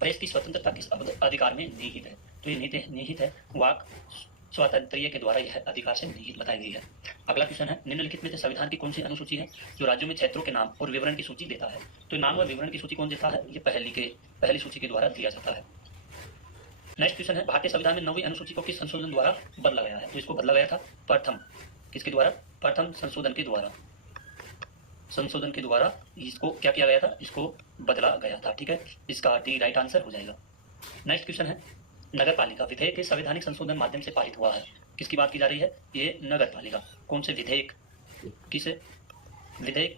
Press की स्वतंत्रता किस अधिकार में निहित है? तो ये निहित है वाक स्वातंत्र्य के द्वारा यह अधिकार से निहित बताई गई है। अगला क्वेश्चन है, निम्नलिखित में से संविधान की कौन सी अनुसूची है जो राज्यों में क्षेत्रों के नाम और विवरण की सूची देता है? तो नाम व विवरण की सूची कौन देता है? ये पहली सूची के द्वारा दिया जाता है। नेक्स्ट क्वेश्चन है, भारतीय संविधान में 9वीं अनुसूची को किस संशोधन द्वारा बदला गया है? तो इसको बदला गया था प्रथम किसके द्वारा? प्रथम संशोधन के द्वारा इसको क्या किया गया था? इसको बदला गया था। ठीक है, इसका डी राइट आंसर हो जाएगा। नेक्स्ट क्वेश्चन है, नगर पालिका विधेयक के संवैधानिक संशोधन माध्यम से पारित हुआ है। किसकी बात की जा रही है? ये नगर पालिका। कौन से विधेयक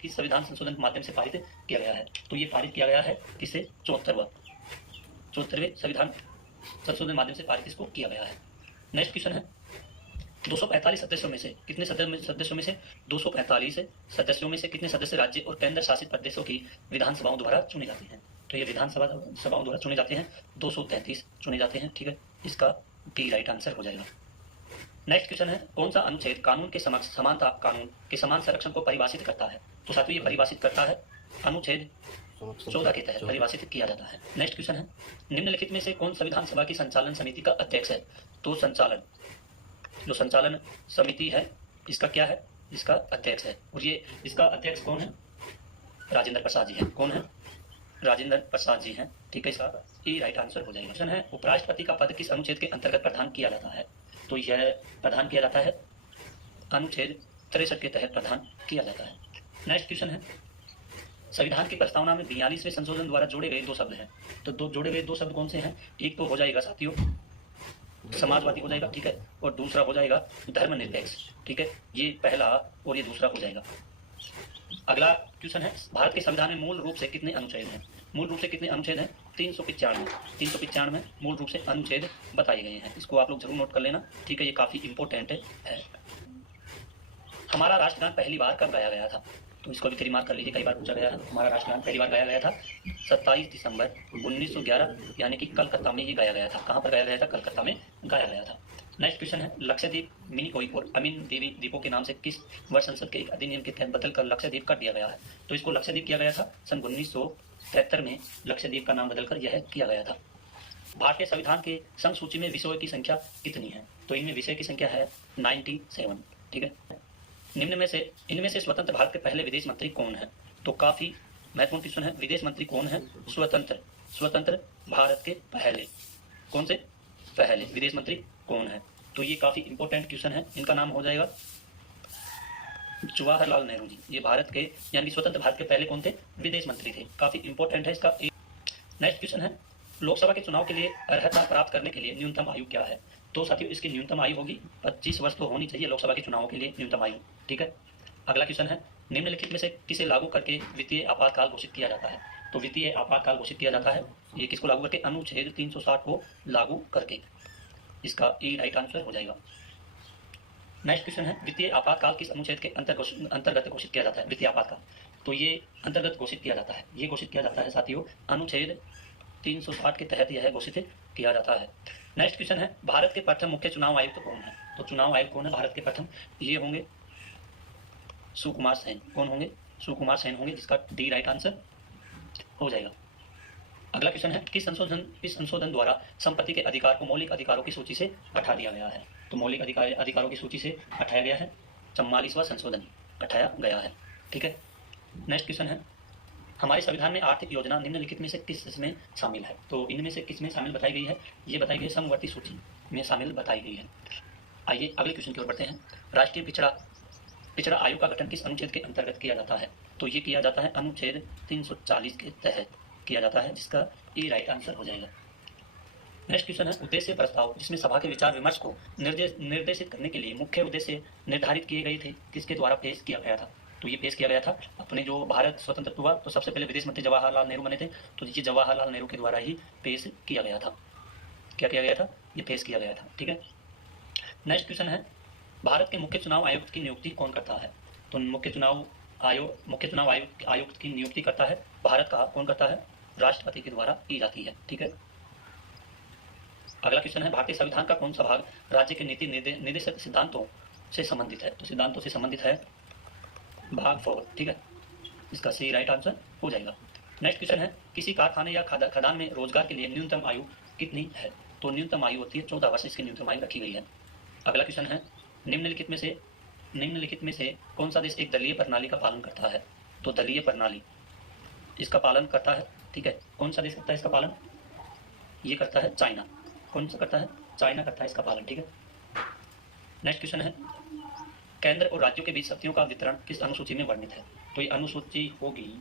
की संविधान संशोधन के माध्यम से पारित किया गया है? तो ये पारित किया गया है किसे? 74वें संविधान संशोधन माध्यम से पारित इसको किया गया है। नेक्स्ट क्वेश्चन है, 245 सदस्यों में से कितने सदस्यों में से 245 सदस्यों में से कितने सदस्य राज्य और केंद्र शासित प्रदेशों की विधानसभाओं द्वारा चुने जाते हैं? तो ये विधानसभाओं द्वारा चुने जाते हैं 233 चुने जाते हैं। ठीक है, इसका डी राइट आंसर हो जाएगा। नेक्स्ट क्वेश्चन है, कौन सा अनुच्छेद कानून के समक्ष समानता कानून के समान संरक्षण को परिभाषित करता है? तो साथियों ये परिभाषित करता है अनुच्छेद 14 के तहत परिभाषित किया जाता है। नेक्स्ट क्वेश्चन है, निम्नलिखित में से कौन संविधान सभा की संचालन समिति का अध्यक्ष है? तो जो संचालन समिति है इसका क्या है? इसका अध्यक्ष है। और ये इसका अध्यक्ष कौन है? राजेंद्र प्रसाद जी है। कौन है? राजेंद्र प्रसाद जी हैं। ठीक है, इसका ई राइट आंसर हो जाएगा। क्वेश्चन है, उपराष्ट्रपति का पद किस अनुच्छेद के अंतर्गत प्रदान किया जाता है? तो यह प्रदान किया जाता है अनुच्छेद 63 के तहत प्रदान किया जाता है। नेक्स्ट क्वेश्चन है, संविधान की प्रस्तावना में 42वें संशोधन द्वारा जोड़े गए दो शब्द हैं। तो जोड़े गए दो शब्द कौन से हैं? एक तो हो जाएगा साथियों समाजवादी हो जाएगा। ठीक है, और दूसरा हो जाएगा धर्मनिरपेक्ष। ठीक है, ये पहला और ये दूसरा हो जाएगा। अगला क्वेश्चन है, भारत के संविधान में मूल रूप से कितने अनुच्छेद हैं? मूल रूप से कितने अनुच्छेद हैं? 395 मूल रूप से अनुच्छेद बताए गए हैं। इसको आप लोग जरूर नोट कर लेना। ठीक है, ये काफी इंपॉर्टेंट है। हमारा राष्ट्रगान पहली बार कब गाया गया था? तो इसको भी थ्री मार्क कर लीजिए, कई बार पूछा गया है। हमारा राष्ट्रगान पहली बार गाया गया था 27 दिसंबर 1911 यानी कि कलकत्ता में ये गाया गया था। कहाँ पर गाया गया था? कलकत्ता में गाया गया था। नेक्स्ट क्वेश्चन है, लक्षद्वीप, मिनिकॉय और अमीन देवी द्वीपों के नाम से किस वर्ष संसद के एक अधिनियम के तहत बदलकर लक्षद्वीप कर दिया गया है? तो इसको लक्षद्वीप किया गया था सन 1973 में लक्षद्वीप का नाम बदलकर यह किया गया था। भारतीय संविधान के संघ सूची में विषयों की संख्या कितनी है? तो इनमें विषय की संख्या है 97। ठीक है, इनमें से स्वतंत्र भारत के पहले विदेश मंत्री कौन है? तो काफी महत्वपूर्ण क्वेश्चन है, विदेश मंत्री कौन है? स्वतंत्र भारत के पहले, कौन से पहले विदेश मंत्री कौन है? तो ये काफी इंपॉर्टेंट क्वेश्चन है। इनका नाम हो जाएगा जवाहरलाल नेहरू जी। ये भारत के यानी स्वतंत्र भारत के पहले कौन थे? विदेश मंत्री थे। काफी इंपॉर्टेंट है इसका। नेक्स्ट क्वेश्चन है, लोकसभा के चुनाव के लिए अर्हता प्राप्त करने के लिए न्यूनतम आयु क्या है? तो साथियों इसकी न्यूनतम आयु होगी 25 वर्ष तो होनी चाहिए लोकसभा के चुनावों के लिए न्यूनतम आयु। ठीक है, अगला क्वेश्चन है, निम्नलिखित में से किसे लागू करके वित्तीय आपातकाल घोषित किया जाता है? तो वित्तीय आपातकाल घोषित किया जाता है ये किसको लागू करके? अनुच्छेद 360 को लागू करके। इसका ई राइट आंसर हो जाएगा। नेक्स्ट क्वेश्चन है, वित्तीय आपातकाल किस अनुच्छेद के अंतर्गत घोषित किया जाता है? वित्तीय आपातकाल तो ये अंतर्गत घोषित किया जाता है, ये घोषित किया जाता है साथियों अनुच्छेद 360 के तहत यह घोषित किया जाता है। नेक्स्ट क्वेश्चन है, भारत के प्रथम मुख्य चुनाव आयुक्त कौन है? तो चुनाव आयुक्त कौन है भारत के प्रथम? ये होंगे सुकुमार सेन। कौन होंगे? सुकुमार सेन होंगे, जिसका डी राइट आंसर हो जाएगा। अगला क्वेश्चन है, किस संशोधन द्वारा संपत्ति के अधिकार को मौलिक अधिकारों की सूची से हटा दिया गया है? तो मौलिक अधिकारों की सूची से हटाया गया है 44वां संशोधन हटाया गया है। ठीक है, नेक्स्ट क्वेश्चन है, हमारे संविधान में आर्थिक योजना निम्नलिखित में से किस में शामिल है? तो इनमें से किस में शामिल बताई गई है? ये बताई गई है समवर्ती सूची में शामिल बताई गई है। आइए अगले क्वेश्चन की ओर बढ़ते हैं। राष्ट्रीय पिछड़ा आयोग का गठन किस अनुच्छेद के अंतर्गत किया जाता है? तो ये किया जाता है अनुच्छेद 340 के तहत किया जाता है, जिसका ई राइट आंसर हो जाएगा। नेक्स्ट क्वेश्चन है, उद्देश्य प्रस्ताव, जिसमें सभा के विचार विमर्श को निर्देशित करने के लिए मुख्य उद्देश्य निर्धारित किए गए थे, किसके द्वारा पेश किया गया था? तो ये पेश किया गया था अपने जो भारत स्वतंत्र हुआ तो सबसे पहले विदेश मंत्री जवाहरलाल नेहरू बने थे, तो ये जवाहरलाल नेहरू के द्वारा ही पेश किया गया था। क्या किया गया था? ये पेश किया गया था। ठीक है, नेक्स्ट क्वेश्चन है, भारत के मुख्य चुनाव आयुक्त की नियुक्ति कौन करता है? तो मुख्य चुनाव आयुक्त की नियुक्ति करता है भारत का कौन करता है? राष्ट्रपति के द्वारा की जाती है। ठीक है, अगला क्वेश्चन है, भारतीय संविधान का कौन सा भाग राज्य के नीति निर्देशक सिद्धांतों से संबंधित है? तो सिद्धांतों से संबंधित है भाग 4। ठीक है, इसका सही राइट आंसर हो जाएगा। नेक्स्ट क्वेश्चन है, किसी कारखाने या खदान में रोजगार के लिए न्यूनतम आयु कितनी है? तो न्यूनतम आयु होती है 14 वर्ष, इसकी न्यूनतम आयु रखी गई है। अगला क्वेश्चन है, निम्नलिखित में से कौन सा देश एक दलीय प्रणाली का पालन करता है? तो दलीय प्रणाली इसका पालन करता है, ठीक है। कौन सा देश करता है इसका पालन? ये करता है चाइना। कौन सा करता है? चाइना करता है इसका पालन, ठीक है। नेक्स्ट क्वेश्चन है, केंद्र और राज्यों के बीच शक्तियों का वितरण किस अनुसूची में वर्णित है? तो ये अनुसूची होगी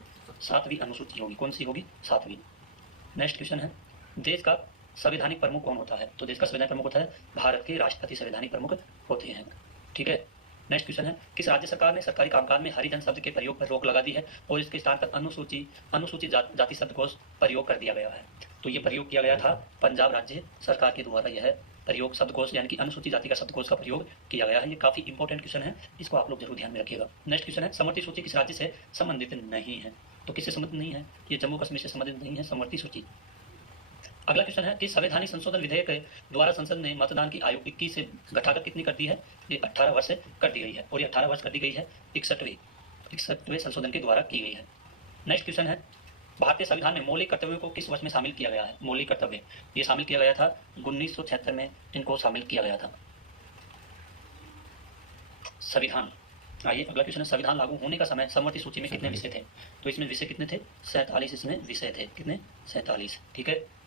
7वीं अनुसूची होगी। कौन सी होगी? 7वीं। नेक्स्ट क्वेश्चन है, देश का संवैधानिक प्रमुख कौन होता है? तो देश का संवैधानिक प्रमुख होता है भारत के राष्ट्रपति संवैधानिक प्रमुख होते हैं, ठीक है। नेक्स्ट क्वेश्चन है, किस राज्य सरकार ने सरकारी कामकाज में हरिजन शब्द के प्रयोग पर रोक लगा दी है और इसके स्थान पर अनुसूचित जाति शब्द को प्रयोग कर दिया गया है? तो ये प्रयोग किया गया था पंजाब राज्य सरकार के द्वारा, यह प्रयोग शब्दकोश यानी कि अनुसूचित जाति का शब्दकोश का प्रयोग किया गया है। ये काफी इंपॉर्टेंट क्वेश्चन है, इसको आप लोग जरूर ध्यान में रखिएगा। नेक्स्ट क्वेश्चन है, समवर्ती सूची किस राज्य से संबंधित नहीं है? तो किससे संबंधित नहीं है? ये जम्मू कश्मीर से संबंधित नहीं है समवर्ती सूची। अगला क्वेश्चन है कि संवैधानिक संशोधन विधेयक के द्वारा संसद ने मतदान की आयु 21 से घटाकर कितनी कर दी है? ये 18 वर्ष कर दी गई है, और ये 18 वर्ष कर दी गई है 61वें संशोधन के द्वारा की गई है। नेक्स्ट क्वेश्चन है, भारतीय संविधान में मौलिक कर्तव्यों को किस वर्ष में शामिल किया गया है? मौलिक कर्तव्य ये शामिल किया गया था 1976 में, इनको शामिल किया गया था। संविधान, आइए अगला क्वेश्चन है, संविधान लागू होने का समय समवर्ती सूची में कितने विषय थे? तो इसमें विषय कितने थे? 47 इसमें विषय थे। कितने? 47, ठीक है।